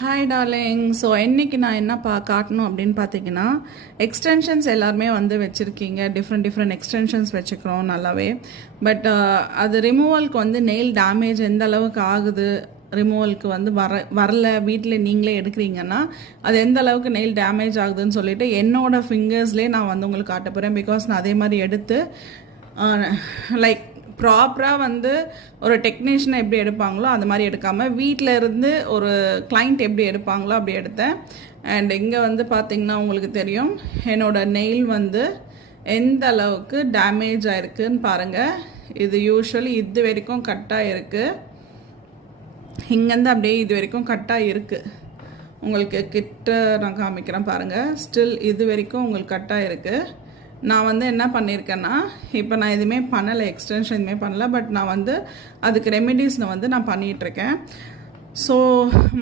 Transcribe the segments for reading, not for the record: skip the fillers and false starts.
Hi darling. So இன்றைக்கி நான் என்ன காட்டணும் அப்படின்னு பார்த்தீங்கன்னா, எக்ஸ்டென்ஷன்ஸ் எல்லாருமே வந்து வச்சுருக்கீங்க. டிஃப்ரெண்ட் எக்ஸ்டென்ஷன்ஸ் வச்சுக்கிறோம் நல்லாவே. பட் அது ரிமூவலுக்கு வந்து நெயில் டேமேஜ் எந்த அளவுக்கு ஆகுது, ரிமூவலுக்கு வந்து வரல வீட்டில் நீங்களே எடுக்கிறீங்கன்னா அது எந்த அளவுக்கு நெயில் டேமேஜ் ஆகுதுன்னு சொல்லிட்டு என்னோடய ஃபிங்கர்ஸ்லேயே நான் வந்து உங்களுக்கு காட்ட போகிறேன். பிகாஸ் நான் அதே மாதிரி எடுத்து லைக் ப்ராப்பராக வந்து ஒரு டெக்னீஷியனை எப்படி எடுப்பாங்களோ அந்த மாதிரி எடுக்காமல் வீட்டில் இருந்து ஒரு கிளைண்ட் எப்படி எடுப்பாங்களோ அப்படி எடுத்தேன். அண்ட் இங்கே வந்து பார்த்திங்கன்னா உங்களுக்கு தெரியும் என்னோடய நெயில் வந்து எந்த அளவுக்கு டேமேஜ் ஆகிருக்குன்னு பாருங்கள். இது யூஸ்வலி இது வரைக்கும் கட்டாக இருக்குது, இங்கேருந்து அப்படியே இது வரைக்கும் கட்டாக இருக்குது. உங்களுக்கு கிட்ட நான் காமிக்கிறேன் பாருங்கள். ஸ்டில் இது வரைக்கும் உங்களுக்கு கட்டாக இருக்குது. நான் வந்து என்ன பண்ணியிருக்கேன்னா, இப்போ நான் எதுவுமே பண்ணலை, எக்ஸ்டென்ஷன் எதுவுமே பண்ணலை. பட் நான் வந்து அதுக்கு ரெமிடிஸ்னை வந்து நான் பண்ணிகிட்ருக்கேன். ஸோ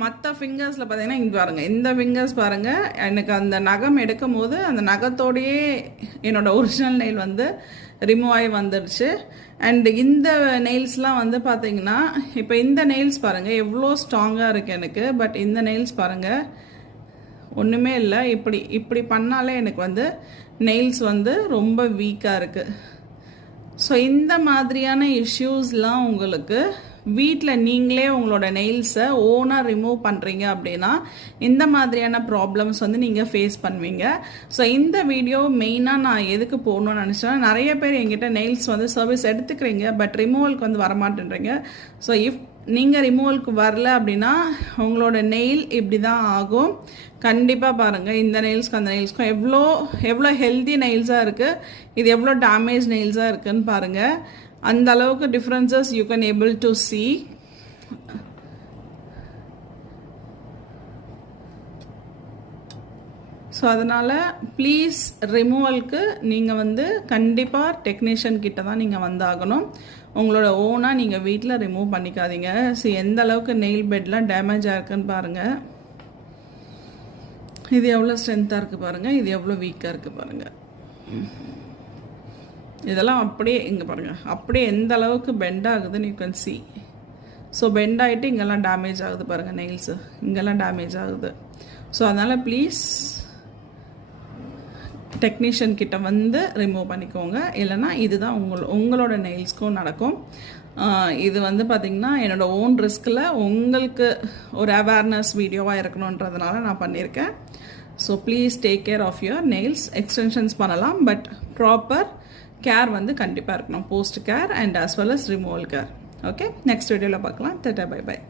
மற்ற ஃபிங்கர்ஸில் பார்த்தீங்கன்னா இங்கே பாருங்கள், இந்த ஃபிங்கர்ஸ் பாருங்கள், எனக்கு அந்த நகம் எடுக்கும் போது அந்த நகத்தோடையே என்னோடய ஒரிஜினல் நெயில் வந்து ரிமூவ் ஆகி வந்துடுச்சு. அண்ட் இந்த நெயில்ஸ்லாம் வந்து பார்த்திங்கன்னா இப்போ இந்த நெயில்ஸ் பாருங்கள் எவ்வளோ ஸ்ட்ராங்காக இருக்குது எனக்கு. பட் இந்த நெயில்ஸ் பாருங்கள் ஒன்றுமே இல்லை. இப்படி பண்ணாலே எனக்கு வந்து நெயில்ஸ் வந்து ரொம்ப வீக்காக இருக்குது. ஸோ இந்த மாதிரியான இஷ்யூஸ்லாம் உங்களுக்கு வீட்டில் நீங்களே உங்களோட நெயில்ஸை ஓனாக ரிமூவ் பண்ணுறீங்க அப்படின்னா இந்த மாதிரியான ப்ராப்ளம்ஸ் வந்து நீங்கள் ஃபேஸ் பண்ணுவீங்க. ஸோ இந்த வீடியோ மெயினாக நான் எதுக்கு போகணும்னு நினச்சேன்னா, நிறைய பேர் எங்கிட்ட நெயில்ஸ் வந்து சர்வீஸ் எடுத்துக்கிறீங்க, பட் ரிமூவலுக்கு வந்து வரமாட்டேன்றீங்க. ஸோ நீங்கள் ரிமூவலுக்கு வரல அப்படின்னா உங்களோட நெயில் இப்படி தான் ஆகும். கண்டிப்பாக பாருங்கள், இந்த நெயில்ஸ்க்கு அந்த நெயில்ஸ்க்கும் எவ்வளோ ஹெல்தி நெயில்ஸாக இருக்குது, இது எவ்வளோ டேமேஜ் நெயில்ஸாக இருக்குதுன்னு பாருங்கள். அந்த அளவுக்கு differences you can able to see. So அதனால் ப்ளீஸ் ரிமூவலுக்கு நீங்கள் வந்து கண்டிப்பாக டெக்னீஷியன் கிட்ட தான் நீங்கள் வந்தாகணும். உங்களோட ஓனாக நீங்கள் வீட்டில் ரிமூவ் பண்ணிக்காதீங்க. ஸோ எந்த அளவுக்கு நெயில் பெட்லாம் டேமேஜ் ஆகிருக்குன்னு பாருங்கள். இது எவ்வளோ ஸ்ட்ரென்த்தாக இருக்குது பாருங்கள், இது எவ்வளோ வீக்காக இருக்குது பாருங்கள். இதெல்லாம் அப்படியே இங்கே பாருங்கள், அப்படியே எந்த அளவுக்கு பெண்ட் ஆகுதுன்னு you can see. So bent ஆகிட்டு இங்கெல்லாம் டேமேஜ் ஆகுது பாருங்கள், நெயில்ஸு இங்கெல்லாம் டேமேஜ் ஆகுது. ஸோ அதனால் ப்ளீஸ் டெக்னீஷியன் கிட்ட வந்து ரிமூவ் பண்ணிக்கோங்க. இல்லைனா இதுதான் உங்களோட நெயில்ஸ்க்கும் நடக்கும். இது வந்து பார்த்திங்கன்னா என்னோடய ஓன் ரிஸ்கில் உங்களுக்கு ஒரு அவேர்னஸ் வீடியோவாக இருக்கணுன்றதுனால நான் பண்ணியிருக்கேன். So please take care of your nails. Extensions பண்ணலாம், பட் ப்ராப்பர் கேர் வந்து கண்டிப்பாக இருக்கணும், post care and as well as removal care. Okay, next வீடியோவில் பார்க்கலாம். Tata, bye by.